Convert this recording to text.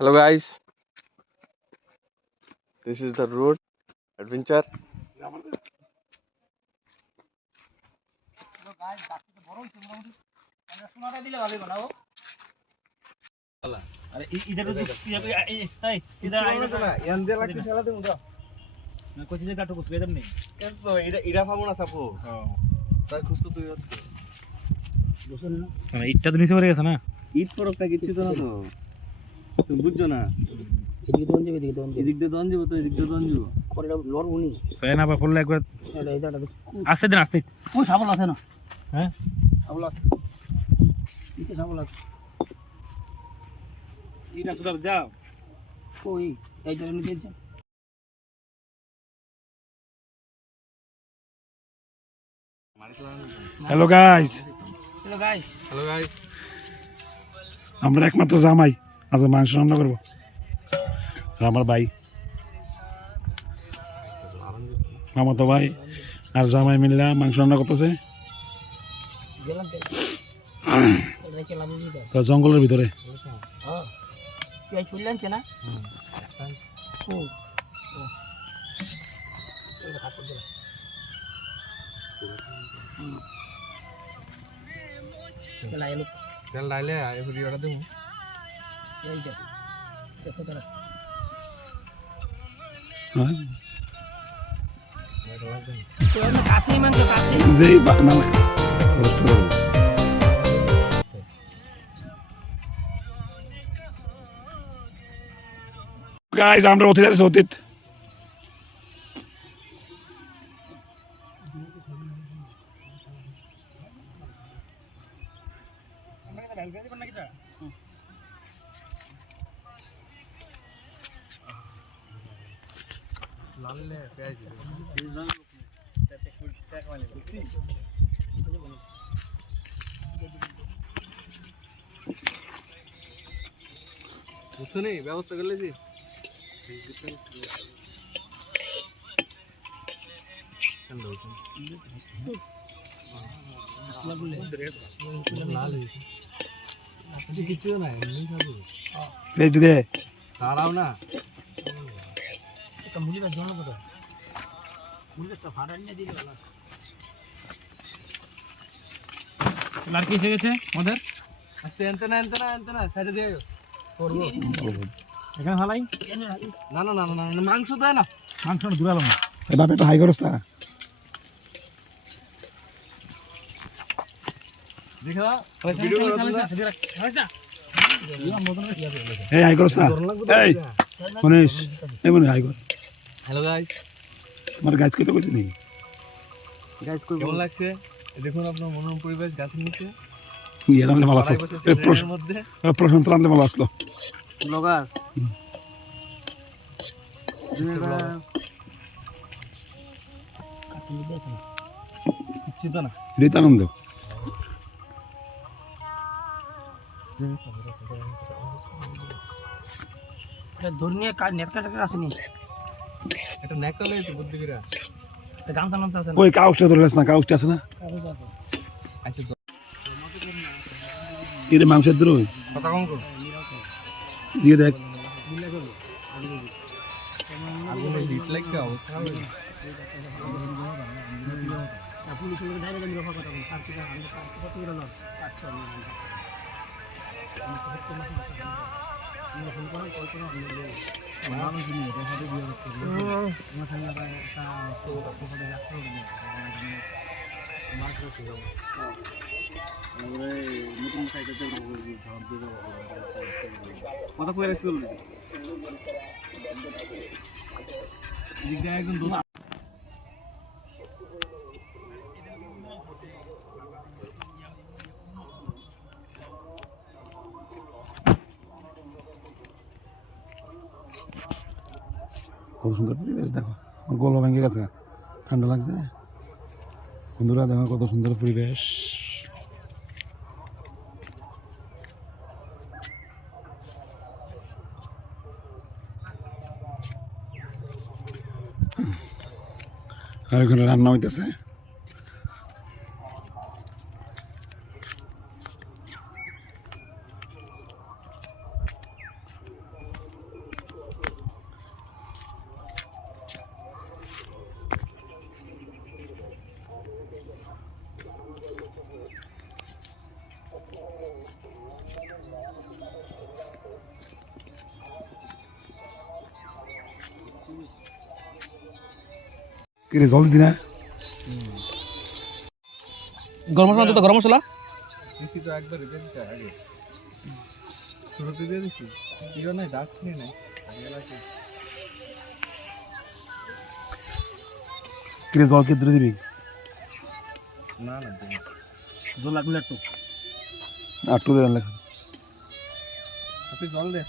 Hello guys, this is the road adventure. ইটটা তো নিচে পড়ে গেছে না ইট পরকটা কিচ্ছু তো না তো তুমি বুঝছো না এদিকে দন যাবে এদিক দিয়ে দন যাবো তো এদিক দিয়ে দন যাবো করে লড় উনি ফ্যান আবার পড়লে একবার আস্তে দিন আস্তে ও সাবল আছে না হ্যাঁ সাবল আছে নিচে সাবল আছে ইটা সুদার যাও ওই এই ধরে নিচে হ্যালো গাইস হ্যালো গাইস আমরা একমাত্র জামাই আজ মাংস রান্না করবো আর আমার ভাই আমার তো ভাই আর জামাই মিললা মাংস রান্না করতেছে জঙ্গলের ভিতরে চলে আনছে না তেল ডাইলে ভিডিওটা দেবো গাইস আমরা অতীত আছে অতীত বুঝছো নি ব্যবস্থা করলে যে কিছু না তারাও না মুড়িটা জল কোথায় মুড়িটা ফাটা নিয়ে দিলে ভালো লার কি এসে গেছে আমাদের আস্তে এনতে না সাইডে দিয়ে করবো এখানে হালাই না না না না না মাংস দেয় না মাংস দূরালাম বাপ একটু হাই করস তা দেখা ভিডিও এই হাই করস তা এই মনীষ এই মনে হাই কর হ্যালো গাইস আমার গাছ কইতে কইছি নি গাইস কেমন লাগছে দেখুন আপনার মনোরম পরিবেশ গাছের নিচে ইয়ে নামলে ভালো আসলো প্রশান্ত নামলে ভালো আসলো ব্লগার রীতানন্দ ধর্মীয় কাজ নেটকা টাকা আসেনি এটা নেকটা লইছে বুদ্ধিবিরা গামছা নামতে আছে ওই কাউসটা ধরে না কাউসটা আছে না আচ্ছা এটা মাংসের দূর কথা কম কর দিয়ে দেখ আগুনে হিট লাগছে অবস্থা হবে পুলিশের লোক ডাইরেক্ট আমি রফা কথা বলি সার থেকে আমি কত করে লস আচ্ছা আমি ফোন করলাম কল করে আমি আমি জিনি এটা হাতে দিয়ে রাখতে আমার সঙ্গে একটা ফটো রাখতে হবে মাত্র ছিল আমরা নতুন সাইকেল কথা কই রাখছি অলরেডি দিক একজন দোলা কত সুন্দর পরিবেশ দেখো, আমার গলা ভেঙে গেছে, ঠান্ডা লাগছে। বন্ধুরা দেখো কত সুন্দর পরিবেশ। আর এখানে রান্না হইতেছে। কিরে জল দিদি না? গরম মশলা তো গরম মশলা দিছি তো একবার দিয়ে দিছি আগে, শুরুতে দিয়ে দিছি, দিও নাই ডাকছি না আগে লাগে। কিরে জল কে দিলে দিবি? না না দিও না। জল লাগলে একটু আটটু দেন লেখা। আপনি জল দে।